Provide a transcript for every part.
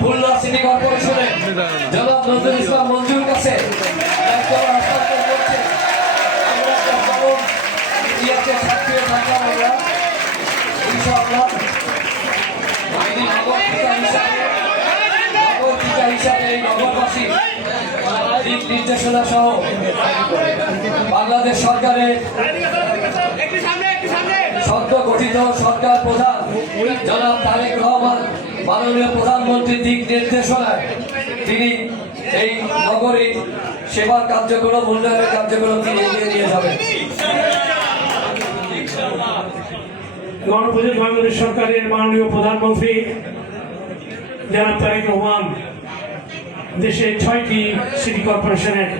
Khulna city কর্পোরেশনের জনাব নজরুল ইসলাম মঞ্জুর কাছে দায়িত্ব হস্তান্তর করছে। আমরা একটা চরম ইতিহাসে সাক্ষী থাকলাম আমরা ইনশাআল্লাহ। নগরপিতা হিসাবে এই নগরবাসী দিক নির্দেশনা সহ বাংলাদেশ সরকারের সদ্য গঠিত সরকার প্রধান জনাব তারেক রহমান মাননীয় প্রধানমন্ত্রীর দিক নির্দেশনায় তিনি এই নগরী সেবার কার্যক্রম উন্নয়নের কার্যক্রম তিনি এগিয়ে নিয়ে যাবেন। গণপ্রজাতন্ত্রী বাংলাদেশ সরকারের মাননীয় প্রধানমন্ত্রী জনাব তারেক রহমান দেশের ৬টি সিটি কর্পোরেশনের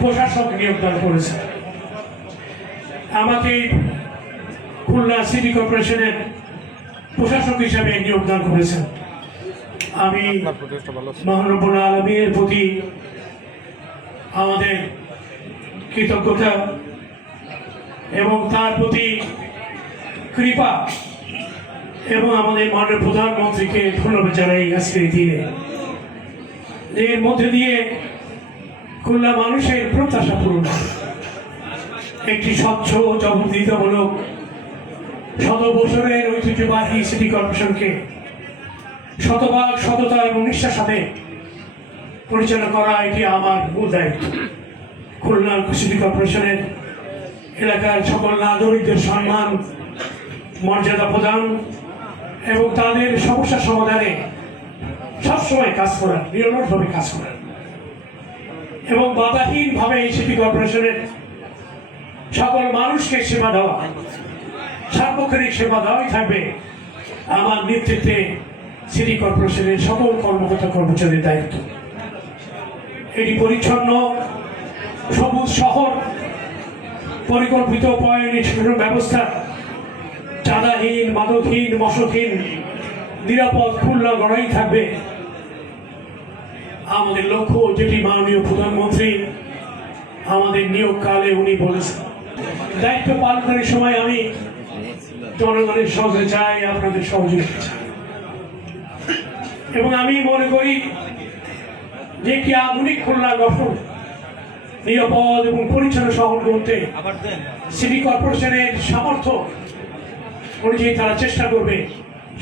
প্রশাসক নিয়োগদান করেছে। আমাকে খুলনা সিটি কর্পোরেশনের প্রশাসক হিসাবে নিয়োগদান করেছেন। আমি মহান রব্বুল আলামিনের প্রতি আমাদের কৃতজ্ঞতা এবং তার প্রতি কৃপা এবং আমাদের মাননীয় প্রধানমন্ত্রীকে ধন্যবাদ জানাই আজকের দিনে। এর মধ্যে দিয়ে খুলনা মানুষের প্রত্যাশা পূরণ একটি স্বচ্ছ জবাবদিহিতামূলক ১০০ বছরের ঐতিহ্যবাহী সিটি কর্পোরেশনকে শতভাগ সততা এবং নিষ্ঠার সাথে পরিচালনা করা এটি আমার মূল দায়িত্ব। খুলনা সিটি কর্পোরেশনের এলাকার সকল নাগরিকদের সম্মান মর্যাদা প্রদান এবং তাদের সমস্যা সমাধানে সবসময় কাজ করার, নিরলসভাবে কাজ করার এবং বাধাহীনভাবে এই সিটি কর্পোরেশনের সকল মানুষকে সেবা দেওয়া, সার্বক্ষণিক সেবা দেওয়াই থাকবে আমার নেতৃত্বে সিটি কর্পোরেশনের সকল কর্মকর্তা কর্মচারীর দায়িত্ব। এটি পরিচ্ছন্ন সবুজ শহর, পরিকল্পিত পয়ঃনিষ্কাশন ব্যবস্থা, চাঁদাহীন, মাদকহীন, মশকহীন, নিরাপদ খুলনা গড়াই থাকবে আমাদের লক্ষ্য, যেটি মাননীয় প্রধানমন্ত্রী আমাদের নিয়োগকালে উনি বলেছেন। দায়িত্ব পালনের সময় আমি জনগণের সঙ্গে চাই, আপনাদের সহযোগিতা চাই এবং আমি মনে করি যে একটি আধুনিক খুলনা গঠন, নিরাপদ এবং পরিচ্ছন্ন শহর করতে সিটি কর্পোরেশনের সামর্থ্য অনুযায়ী তারা চেষ্টা করবে।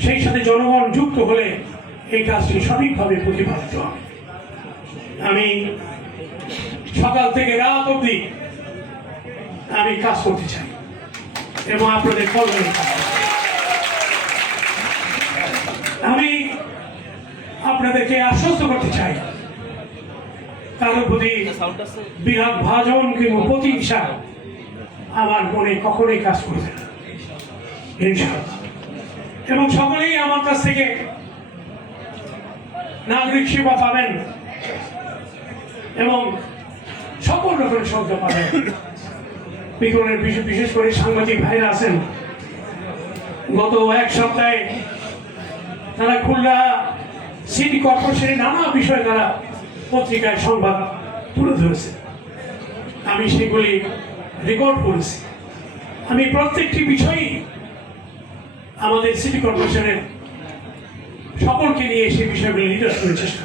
সেই সাথে জনগণ যুক্ত হলে এই কাজটি সঠিকভাবে প্রতিপাদিত হবে। আমি সকাল থেকে রাত অবধি আমি কাজ করতে চাই এবং আপনাদের কল্যাণে আমি আপনাদেরকে আশ্বস্ত করতে চাই, তার প্রতি বিরাট ভাজন কিংবা প্রতিহিংসা আমার মনে কখনোই কাজ করবে না ইনশাআল্লাহ। এবং সকলেই আমার কাছ থেকে নাগরিক সেবা পাবেন এবং সকল রকমের সহযোগিতা পাবেন। বিকরণের বিশেষ করে সাংবাদিক ভাইরা আছেন, গত এক সপ্তাহে তারা খুলনা সিটি কর্পোরেশনের নানা বিষয়ে তারা পত্রিকায় সংবাদ তুলে ধরেছে। আমি সেগুলি রেকর্ড করেছি। আমি প্রত্যেকটি বিষয়ই আমাদের সিটি কর্পোরেশনের সকলকে নিয়ে সেই বিষয়গুলি নির্দেশ করার চেষ্টা